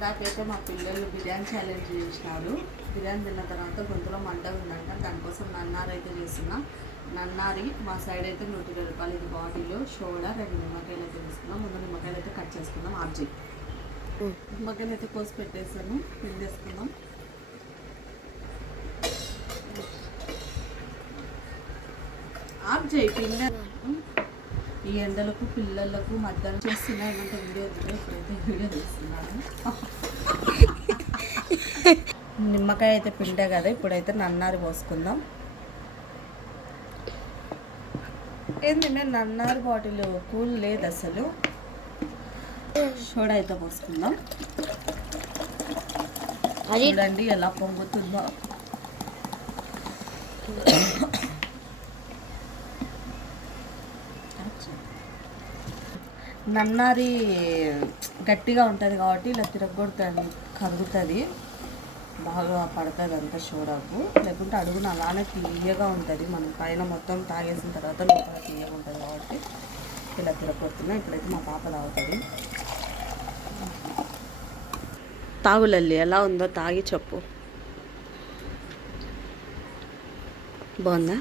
ఇందాకైతే మా పిల్లలు బిర్యానీ ఛాలెంజ్ చేసినారు. బిర్యానీ తిన్న తర్వాత గొంతులో మంట ఉందంట. దానికోసం నన్నారి అయితే చేస్తున్నా. నన్నారి మా సైడ్ అయితే 120 రూపాయలు. ఇది బాటిల్ షోల్డర్ 2 నిమ్మకాయలు అయితే తీసుకున్నాం. ముందు నిమ్మకాయలు అయితే కట్ చేసుకుందాం. ఆబ్జెక్ట్ నిమ్మకాయలు అయితే కోసి పెట్టేసాను. పిండేసుకుందాం. ఆబ్జెక్ట్ పిండ ఈ ఎండలకు పిల్లలకు మధ్యాహ్నం చేస్తున్నా ఏమంటే వీడియో ఇప్పుడైతే వీడియో తీస్తున్నాను. నిమ్మకాయ అయితే పిండే కదా. ఇప్పుడైతే నన్నారి పోసుకుందాం. ఏంది నేను నన్నారి బాటిల్ కూల్ లేదు అసలు. సోడా అయితే పోసుకుందాం. చూడండి ఎలా పొంగుతుందో. నన్నారి గట్టిగా ఉంటుంది కాబట్టి ఇలా తిరగొడుతుంది, కరుగుతుంది, బాగా పడుతుంది అంతా సోడాకు. లేకుంటే అడుగున అలానే తీయగా ఉంటుంది. మనం పైన మొత్తం తాగేసిన తర్వాత లోపల తీయగా ఉంటుంది కాబట్టి ఇలా తిరగొడుతున్నాం. ఇప్పుడైతే మా పాప తాగుతుంది. తాగులల్లి ఎలా ఉందో తాగి చెప్పు. బాగుందా?